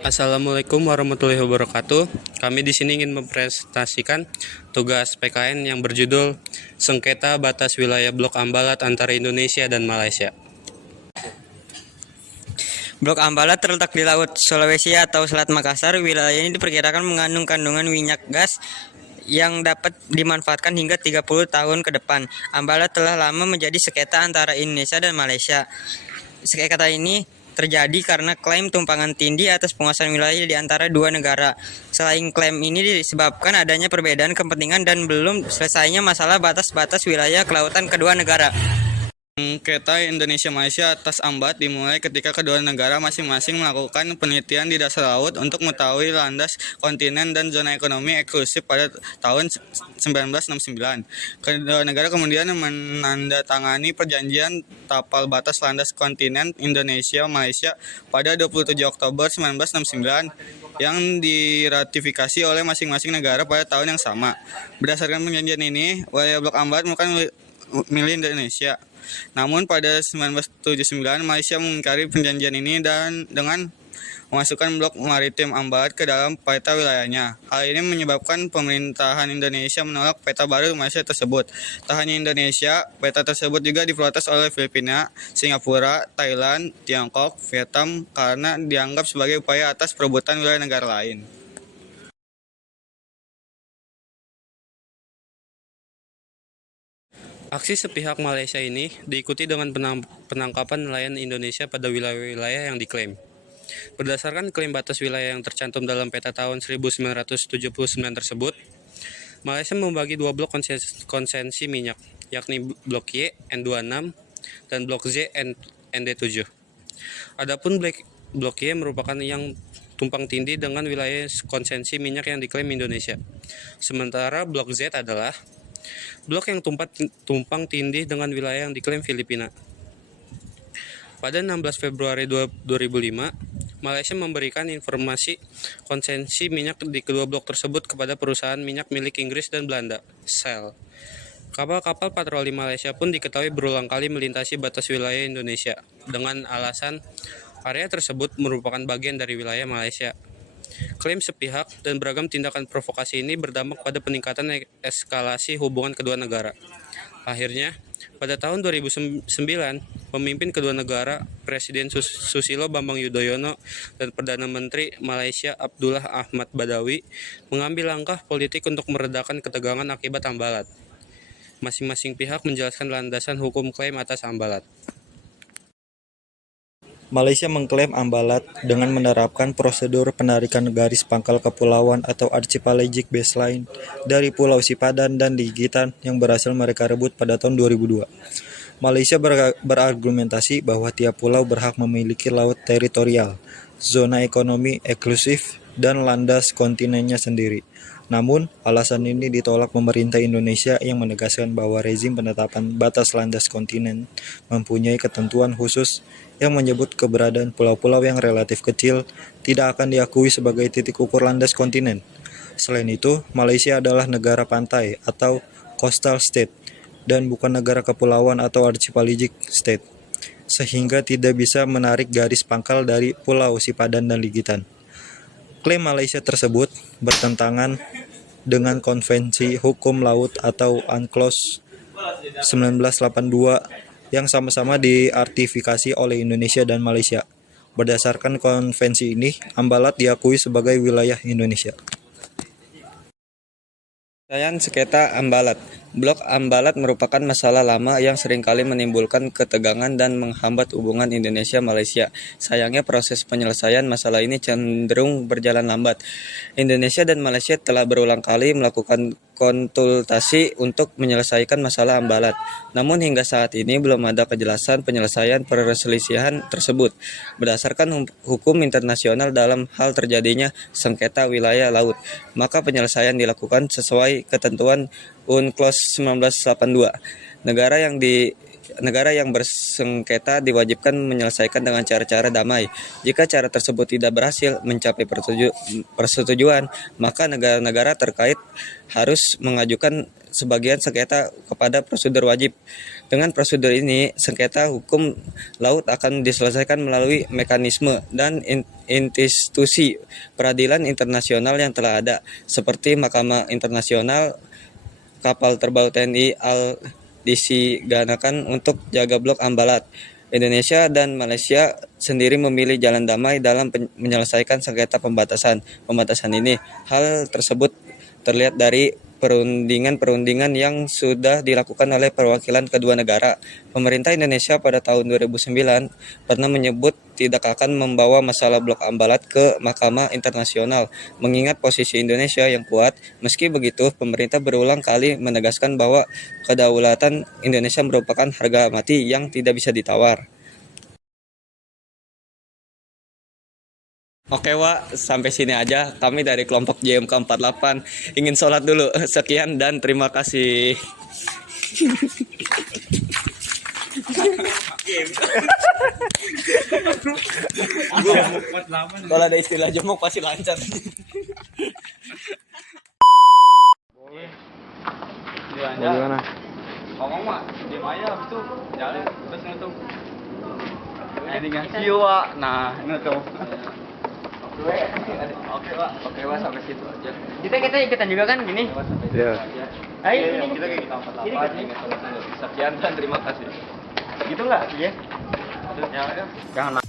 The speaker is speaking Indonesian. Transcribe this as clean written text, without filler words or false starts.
Assalamualaikum warahmatullahi wabarakatuh. Kami di sini ingin mempresentasikan tugas PKN yang berjudul Sengketa Batas Wilayah Blok Ambalat antara Indonesia dan Malaysia. Blok Ambalat terletak di Laut Sulawesi atau Selat Makassar. Wilayah ini diperkirakan mengandung kandungan minyak gas yang dapat dimanfaatkan hingga 30 tahun ke depan. Ambalat telah lama menjadi sengketa antara Indonesia dan Malaysia. Sengketa ini terjadi karena klaim tumpangan tindih atas penguasaan wilayah di antara dua negara. Selain klaim ini disebabkan adanya perbedaan kepentingan dan belum selesainya masalah batas-batas wilayah kelautan kedua negara. Sengketa Indonesia-Malaysia atas Ambalat dimulai ketika kedua negara masing-masing melakukan penelitian di dasar laut untuk mengetahui landas kontinen dan zona ekonomi eksklusif pada tahun 1969. Kedua negara kemudian menandatangani perjanjian tapal batas landas kontinen Indonesia-Malaysia pada 27 Oktober 1969 yang diratifikasi oleh masing-masing negara pada tahun yang sama. Berdasarkan perjanjian ini, wilayah Blok Ambalat bukan milik Indonesia. Namun pada 1979 Malaysia mengingkari perjanjian ini dan dengan memasukkan blok maritim Ambalat ke dalam peta wilayahnya. Hal ini menyebabkan pemerintahan Indonesia menolak peta baru Malaysia tersebut. Tak hanya Indonesia, peta tersebut juga diprotes oleh Filipina, Singapura, Thailand, Tiongkok, Vietnam karena dianggap sebagai upaya atas perebutan wilayah negara lain. Aksi sepihak Malaysia ini diikuti dengan penangkapan nelayan Indonesia pada wilayah-wilayah yang diklaim. Berdasarkan klaim batas wilayah yang tercantum dalam peta tahun 1979 tersebut, Malaysia membagi dua blok konsensi minyak, yakni Blok Y N26 dan Blok Z ND7. Adapun Blok Y merupakan yang tumpang tindih dengan wilayah konsensi minyak yang diklaim Indonesia. Sementara Blok Z adalah blok yang tumpang tindih dengan wilayah yang diklaim Filipina. Pada 16 Februari 2005, Malaysia memberikan informasi konsensi minyak di kedua blok tersebut kepada perusahaan minyak milik Inggris dan Belanda, Shell. Kapal-kapal patroli Malaysia pun diketahui berulang kali melintasi batas wilayah Indonesia dengan alasan area tersebut merupakan bagian dari wilayah Malaysia. Klaim sepihak dan beragam tindakan provokasi ini berdampak pada peningkatan eskalasi hubungan kedua negara. Akhirnya, pada tahun 2009, pemimpin kedua negara, Presiden Susilo Bambang Yudhoyono dan Perdana Menteri Malaysia Abdullah Ahmad Badawi mengambil langkah politik untuk meredakan ketegangan akibat Ambalat. Masing-masing pihak menjelaskan landasan hukum klaim atas Ambalat. Malaysia mengklaim Ambalat dengan menerapkan prosedur penarikan garis pangkal kepulauan atau archipelagic baseline dari Pulau Sipadan dan Ligitan yang berhasil mereka rebut pada tahun 2002. Malaysia berargumentasi bahwa tiap pulau berhak memiliki laut teritorial, zona ekonomi eksklusif, dan landas kontinennya sendiri. Namun, alasan ini ditolak pemerintah Indonesia yang menegaskan bahwa rezim penetapan batas landas kontinen mempunyai ketentuan khusus yang menyebut keberadaan pulau-pulau yang relatif kecil tidak akan diakui sebagai titik ukur landas kontinen. Selain itu, Malaysia adalah negara pantai atau coastal state dan bukan negara kepulauan atau archipelagic state, sehingga tidak bisa menarik garis pangkal dari Pulau Sipadan dan Ligitan. Klaim Malaysia tersebut bertentangan dengan Konvensi Hukum Laut atau UNCLOS 1982 yang sama-sama diratifikasi oleh Indonesia dan Malaysia. Berdasarkan konvensi ini, Ambalat diakui sebagai wilayah Indonesia. Sengketa Ambalat. Blok Ambalat merupakan masalah lama yang seringkali menimbulkan ketegangan dan menghambat hubungan Indonesia-Malaysia. Sayangnya proses penyelesaian masalah ini cenderung berjalan lambat. Indonesia dan Malaysia telah berulang kali melakukan konsultasi untuk menyelesaikan masalah Ambalat. Namun hingga saat ini belum ada kejelasan penyelesaian perselisihan tersebut. Berdasarkan hukum internasional dalam hal terjadinya sengketa wilayah laut, maka penyelesaian dilakukan sesuai ketentuan UNCLOS 1982. Negara yang negara yang bersengketa diwajibkan menyelesaikan dengan cara-cara damai. Jika cara tersebut tidak berhasil mencapai persetujuan, maka negara-negara terkait harus mengajukan sebagian sengketa kepada prosedur wajib. Dengan prosedur ini, sengketa hukum laut akan diselesaikan melalui mekanisme dan institusi peradilan internasional yang telah ada, seperti Mahkamah Internasional. Kapal terbang TNI Al disiganakan untuk jaga blok Ambalat. Indonesia dan Malaysia sendiri memilih jalan damai dalam menyelesaikan sengketa pembatasan ini. Hal tersebut terlihat dari perundingan yang sudah dilakukan oleh perwakilan kedua negara. Pemerintah Indonesia pada tahun 2009 pernah menyebut tidak akan membawa masalah blok Ambalat ke Mahkamah Internasional, mengingat posisi Indonesia yang kuat. Meski begitu, pemerintah berulang kali menegaskan bahwa kedaulatan Indonesia merupakan harga mati yang tidak bisa ditawar. Oke Wak, sampai sini aja. Kami dari kelompok JMK 48 ingin sholat dulu. Sekian dan terima kasih. Kalau ada istilah jemuk pasti lancar. Gimana? Ngomong mah, diam aja habis itu jalan terus ngitung. Ini ngasih Wak. Nah, ini tuh. Oke Wak, sampai situ aja. Kita ikutan juga kan gini. Ya. Ayo Kita kayak kita 48. Sekian dan terima kasih. gitu nggak? Iya. Jangan